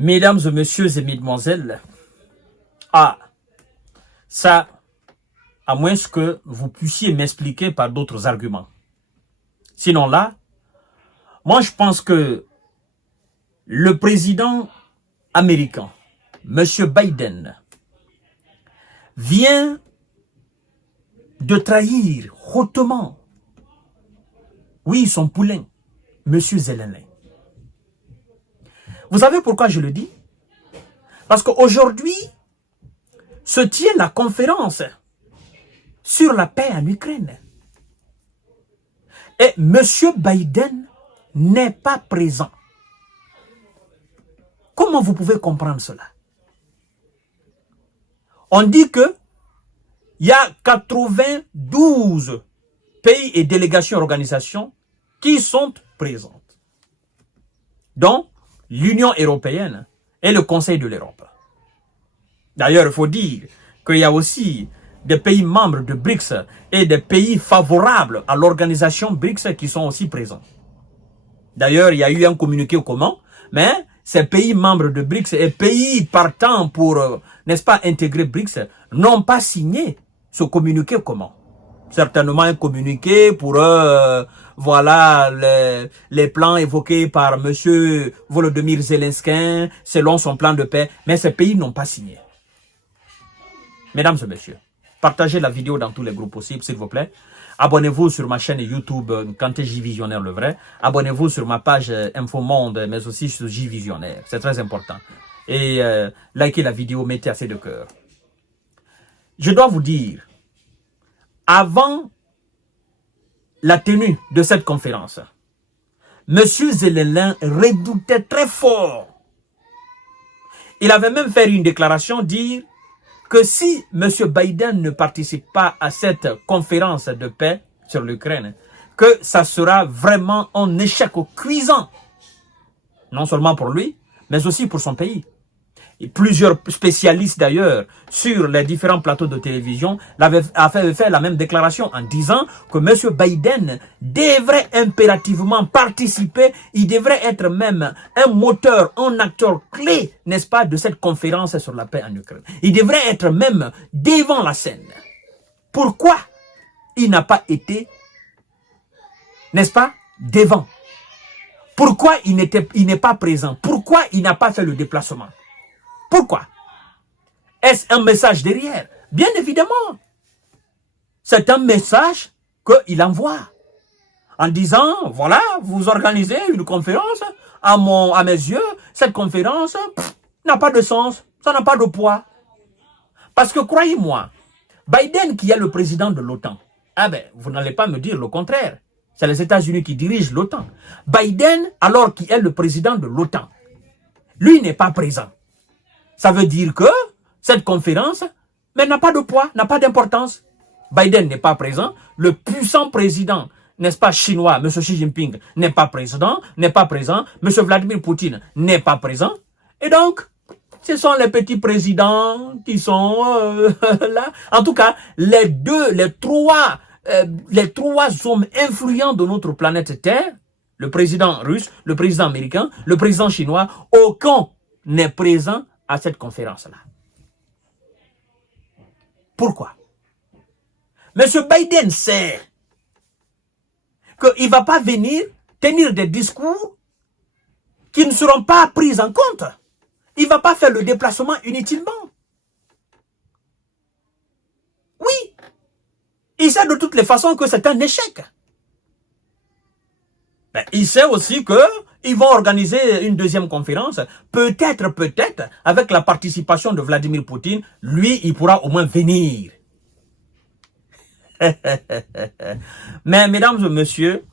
Mesdames et messieurs et mesdemoiselles, ça, à moins que vous puissiez m'expliquer par d'autres arguments. Sinon là, moi je pense que le président américain, M. Biden, vient de trahir hautement, oui, son poulain, M. Zelensky. Vous savez pourquoi je le dis? Parce qu'aujourd'hui se tient la conférence sur la paix en Ukraine. Et M. Biden n'est pas présent. Comment vous pouvez comprendre cela? On dit que il y a 92 pays et délégations et organisations qui sont présentes, dont l'Union européenne et le Conseil de l'Europe. D'ailleurs, il faut dire qu'il y a aussi des pays membres de BRICS et des pays favorables à l'organisation BRICS qui sont aussi présents. D'ailleurs, il y a eu un communiqué commun, mais ces pays membres de BRICS et pays partant pour, n'est-ce pas, intégrer BRICS n'ont pas signé ce communiqué commun. Certainement un communiqué pour voilà les plans évoqués par M. Volodymyr Zelensky selon son plan de paix, mais ces pays n'ont pas signé. Mesdames et messieurs, partagez la vidéo dans tous les groupes possibles, s'il vous plaît. Abonnez-vous sur ma chaîne YouTube Kanté J Visionnaire le vrai. Abonnez-vous sur ma page Info Monde, mais aussi sur J Visionnaire. C'est très important. Et likez la vidéo, mettez assez de cœur. Je dois vous dire, avant la tenue de cette conférence, M. Zelensky redoutait très fort. Il avait même fait une déclaration, dire que si M. Biden ne participe pas à cette conférence de paix sur l'Ukraine, que ça sera vraiment un échec cuisant, non seulement pour lui, mais aussi pour son pays. Et plusieurs spécialistes d'ailleurs sur les différents plateaux de télévision avaient fait la même déclaration en disant que M. Biden devrait impérativement participer, il devrait être même un moteur, un acteur clé, n'est-ce pas, de cette conférence sur la paix en Ukraine. Il devrait être même devant la scène. Pourquoi il n'a pas été, n'est-ce pas, devant? Pourquoi il n'est pas présent? Pourquoi il n'a pas fait le déplacement? Pourquoi? Est-ce un message derrière? Bien évidemment. C'est un message qu'il envoie. En disant, voilà, vous organisez une conférence, à mes yeux, cette conférence n'a pas de sens, ça n'a pas de poids. Parce que croyez-moi, Biden qui est le président de l'OTAN, vous n'allez pas me dire le contraire. C'est les États-Unis qui dirigent l'OTAN. Biden, alors qu'il est le président de l'OTAN, lui n'est pas présent. Ça veut dire que cette conférence n'a pas de poids, n'a pas d'importance. Biden n'est pas présent. Le puissant président, n'est-ce pas, chinois, M. Xi Jinping, n'est pas présent. M. Vladimir Poutine n'est pas présent. Et donc, ce sont les petits présidents qui sont là. En tout cas, les trois hommes influents de notre planète Terre, le président russe, le président américain, le président chinois, aucun n'est présent à cette conférence-là. Pourquoi? M. Biden sait qu'il ne va pas venir tenir des discours qui ne seront pas pris en compte. Il ne va pas faire le déplacement inutilement. Oui, il sait de toutes les façons que c'est un échec. Mais il sait aussi qu'ils vont organiser une deuxième conférence, peut-être, avec la participation de Vladimir Poutine, lui, il pourra au moins venir. Mais, mesdames et messieurs,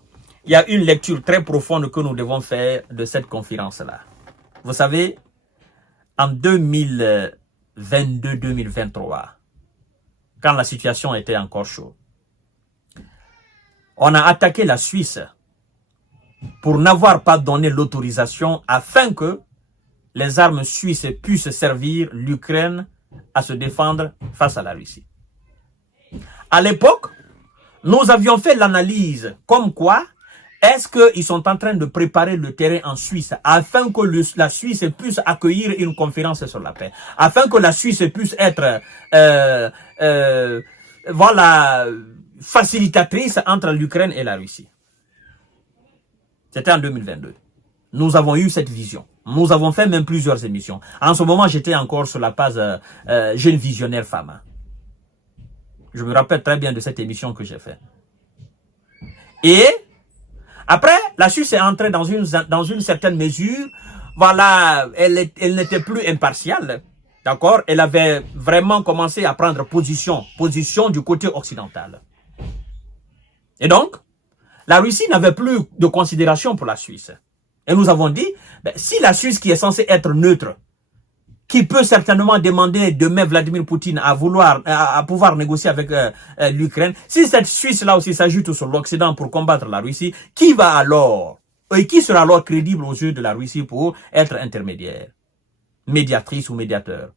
il y a une lecture très profonde que nous devons faire de cette conférence-là. Vous savez, en 2022-2023, quand la situation était encore chaude, on a attaqué la Suisse pour n'avoir pas donné l'autorisation afin que les armes suisses puissent servir l'Ukraine à se défendre face à la Russie. À l'époque, nous avions fait l'analyse comme quoi Est-ce qu'ils sont en train de préparer le terrain en Suisse afin que la Suisse puisse accueillir une conférence sur la paix, afin que la Suisse puisse être voilà, facilitatrice entre l'Ukraine et la Russie? C'était en 2022. Nous avons eu cette vision. Nous avons fait même plusieurs émissions. En ce moment, j'étais encore sur la page Jeune Visionnaire Femme. Je me rappelle très bien de cette émission que j'ai faite. Et après, la Suisse est entrée dans une certaine mesure. Voilà, elle n'était plus impartiale. D'accord? Elle avait vraiment commencé à prendre position du côté occidental. Et donc, la Russie n'avait plus de considération pour la Suisse. Et nous avons dit, ben, si la Suisse qui est censée être neutre, qui peut certainement demander demain Vladimir Poutine à pouvoir négocier avec l'Ukraine, si cette Suisse-là aussi s'ajoute sur l'Occident pour combattre la Russie, qui va alors, et qui sera alors crédible aux yeux de la Russie pour être intermédiaire, médiatrice ou médiateur?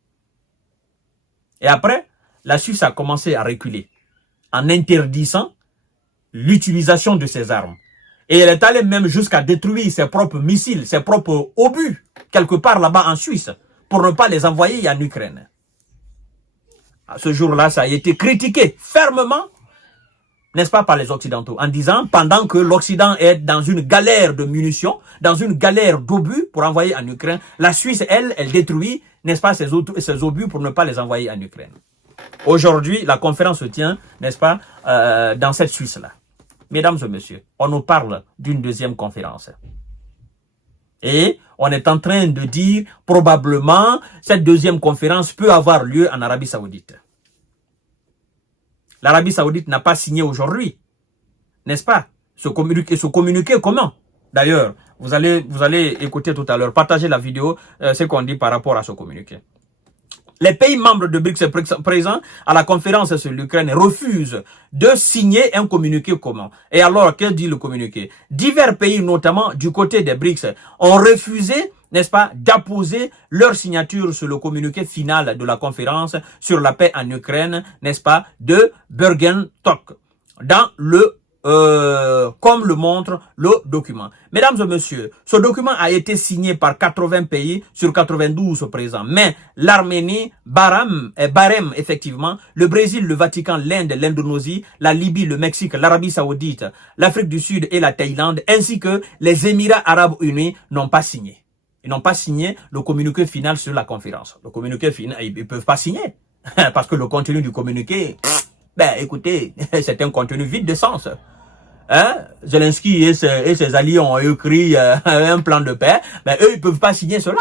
Et après, la Suisse a commencé à reculer en interdisant l'utilisation de ses armes. Et elle est allée même jusqu'à détruire ses propres missiles, ses propres obus, quelque part là-bas en Suisse, pour ne pas les envoyer en Ukraine. À ce jour-là, ça a été critiqué fermement, n'est-ce pas, par les Occidentaux, en disant, pendant que l'Occident est dans une galère de munitions, dans une galère d'obus pour envoyer en Ukraine, la Suisse, elle détruit, n'est-ce pas, ses obus pour ne pas les envoyer en Ukraine. Aujourd'hui, la conférence se tient, n'est-ce pas, dans cette Suisse-là. Mesdames et messieurs, on nous parle d'une deuxième conférence. Et on est en train de dire, probablement, cette deuxième conférence peut avoir lieu en Arabie Saoudite. L'Arabie Saoudite n'a pas signé aujourd'hui, n'est-ce pas? Ce communiqué comment? D'ailleurs, vous allez écouter tout à l'heure, partager la vidéo, ce qu'on dit par rapport à ce communiqué. Les pays membres de BRICS présents à la conférence sur l'Ukraine refusent de signer un communiqué commun. Et alors, que dit le communiqué? Divers pays, notamment du côté des BRICS, ont refusé, n'est-ce pas, d'apposer leur signature sur le communiqué final de la conférence sur la paix en Ukraine, n'est-ce pas, de Bergen-Tok, dans le comme le montre le document. Mesdames et messieurs, ce document a été signé par 80 pays sur 92 présents. Mais l'Arménie, Bahreïn, effectivement, le Brésil, le Vatican, l'Inde, l'Indonésie, la Libye, le Mexique, l'Arabie Saoudite, l'Afrique du Sud et la Thaïlande, ainsi que les Émirats Arabes Unis n'ont pas signé. Ils n'ont pas signé le communiqué final sur la conférence. Le communiqué final, ils ne peuvent pas signer. Parce que le contenu du communiqué, ben écoutez, c'est un contenu vide de sens. Hein? Zelensky et ses alliés ont écrit un plan de paix, mais eux, ils peuvent pas signer cela.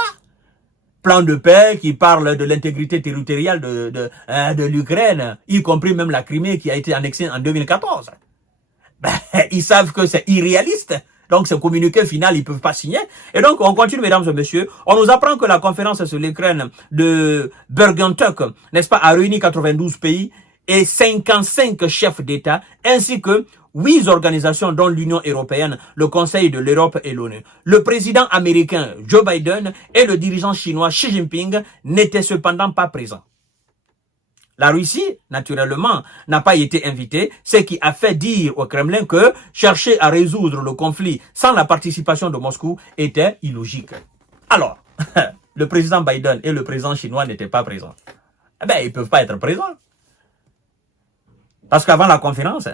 Plan de paix qui parle de l'intégrité territoriale de l'Ukraine, y compris même la Crimée qui a été annexée en 2014. Ben, ils savent que c'est irréaliste. Donc, ce communiqué final, ils peuvent pas signer. Et donc, on continue, mesdames et messieurs. On nous apprend que la conférence sur l'Ukraine de Bergen-Tok, n'est-ce pas, a réuni 92 pays et 55 chefs d'État, ainsi que 8 organisations dont l'Union européenne, le Conseil de l'Europe et l'ONU. Le président américain Joe Biden et le dirigeant chinois Xi Jinping n'étaient cependant pas présents. La Russie, naturellement, n'a pas été invitée, ce qui a fait dire au Kremlin que chercher à résoudre le conflit sans la participation de Moscou était illogique. Alors, le président Biden et le président chinois n'étaient pas présents. Eh bien, ils ne peuvent pas être présents. Parce qu'avant la conférence,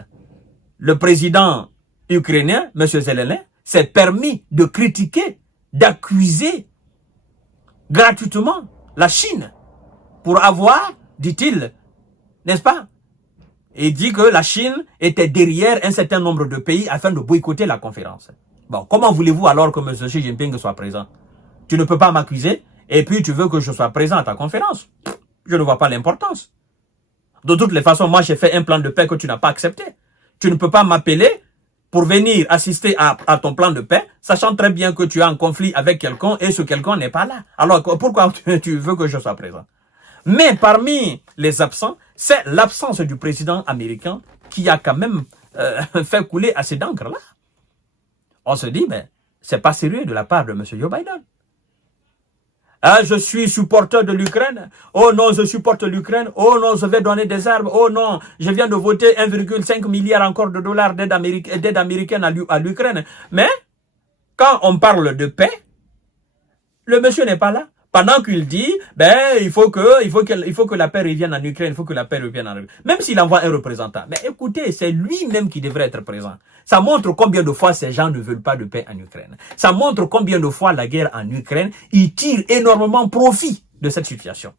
le président ukrainien, M. Zelensky, s'est permis de critiquer, d'accuser gratuitement la Chine pour avoir, dit-il, n'est-ce pas? Il dit que la Chine était derrière un certain nombre de pays afin de boycotter la conférence. Bon, comment voulez-vous alors que M. Xi Jinping soit présent? Tu ne peux pas m'accuser et puis tu veux que je sois présent à ta conférence. Je ne vois pas l'importance. De toutes les façons, moi j'ai fait un plan de paix que tu n'as pas accepté. Tu ne peux pas m'appeler pour venir assister à ton plan de paix, sachant très bien que tu es en conflit avec quelqu'un et ce quelqu'un n'est pas là. Alors pourquoi tu veux que je sois présent? Mais parmi les absents, c'est l'absence du président américain qui a quand même fait couler assez d'encre là. On se dit, mais c'est pas sérieux de la part de M. Joe Biden. Ah, je suis supporter de l'Ukraine. Oh non, je supporte l'Ukraine. Oh non, je vais donner des armes. Oh non, je viens de voter 1,5 milliard encore de dollars d'aide américaine à l'Ukraine. Mais, quand on parle de paix, le monsieur n'est pas là. Pendant qu'il dit, ben, il faut que la paix revienne en Ukraine, il faut que la paix revienne en Ukraine. Même s'il envoie un représentant. Mais écoutez, c'est lui-même qui devrait être présent. Ça montre combien de fois ces gens ne veulent pas de paix en Ukraine. Ça montre combien de fois la guerre en Ukraine, ils tirent énormément profit de cette situation.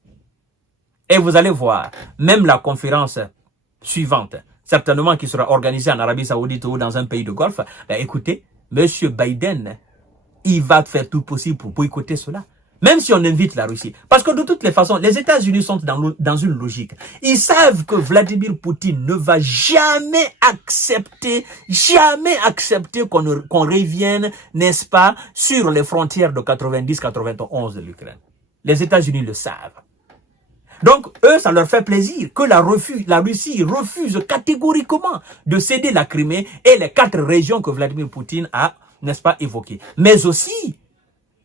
Et vous allez voir, même la conférence suivante, certainement qui sera organisée en Arabie Saoudite ou dans un pays de Golfe, ben écoutez, monsieur Biden, il va faire tout possible pour boycotter cela. Même si on invite la Russie. Parce que de toutes les façons, les États-Unis sont dans une logique. Ils savent que Vladimir Poutine ne va jamais accepter qu'on revienne, n'est-ce pas, sur les frontières de 90-91 de l'Ukraine. Les États-Unis le savent. Donc, eux, ça leur fait plaisir que la Russie refuse catégoriquement de céder la Crimée et les 4 régions que Vladimir Poutine a, n'est-ce pas, évoquées. Mais aussi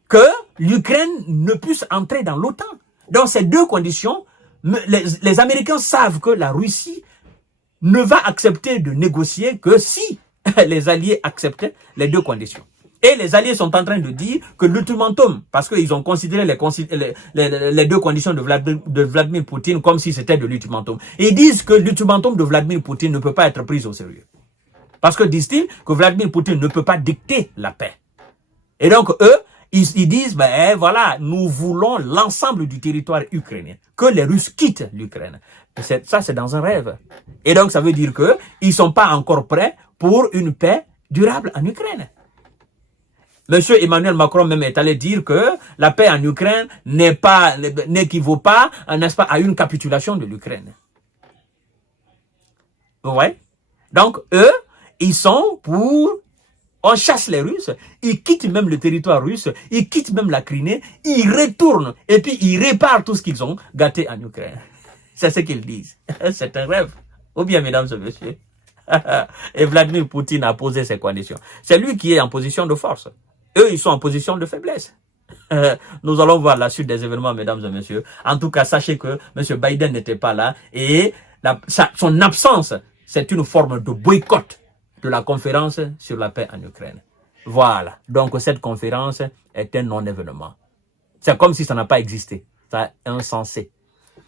que l'Ukraine ne puisse entrer dans l'OTAN. Dans ces 2 conditions, les Américains savent que la Russie ne va accepter de négocier que si les Alliés acceptaient les 2 conditions. Et les Alliés sont en train de dire que l'ultimatum, parce qu'ils ont considéré les 2 conditions de Vladimir Poutine comme si c'était de l'ultimatum. Ils disent que l'ultimatum de Vladimir Poutine ne peut pas être pris au sérieux. Parce que disent-ils que Vladimir Poutine ne peut pas dicter la paix. Et donc eux, ils disent, ben voilà, nous voulons l'ensemble du territoire ukrainien, que les Russes quittent l'Ukraine. Ça, c'est dans un rêve. Et donc, ça veut dire qu'ils ne sont pas encore prêts pour une paix durable en Ukraine. Monsieur Emmanuel Macron même est allé dire que la paix en Ukraine n'équivaut pas, n'est-ce pas, à une capitulation de l'Ukraine. Vous voyez? Donc, eux, ils sont pour... On chasse les Russes, ils quittent même le territoire russe, ils quittent même la Crimée, ils retournent et puis ils réparent tout ce qu'ils ont gâté en Ukraine. C'est ce qu'ils disent. C'est un rêve. Ou bien, mesdames et messieurs. Et Vladimir Poutine a posé ces conditions. C'est lui qui est en position de force. Eux, ils sont en position de faiblesse. Nous allons voir la suite des événements, mesdames et messieurs. En tout cas, sachez que M. Biden n'était pas là et son absence, c'est une forme de boycott de la conférence sur la paix en Ukraine. Voilà. Donc, cette conférence est un non-événement. C'est comme si ça n'a pas existé. C'est insensé.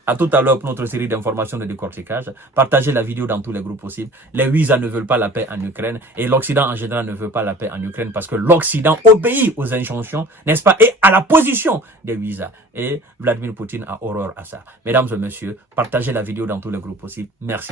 À tout à l'heure pour notre série d'informations de décortiquage. Partagez la vidéo dans tous les groupes possibles. Les Ouïsa ne veulent pas la paix en Ukraine et l'Occident en général ne veut pas la paix en Ukraine parce que l'Occident obéit aux injonctions, n'est-ce pas, et à la position des Ouïsa. Et Vladimir Poutine a horreur à ça. Mesdames et messieurs, partagez la vidéo dans tous les groupes possibles. Merci.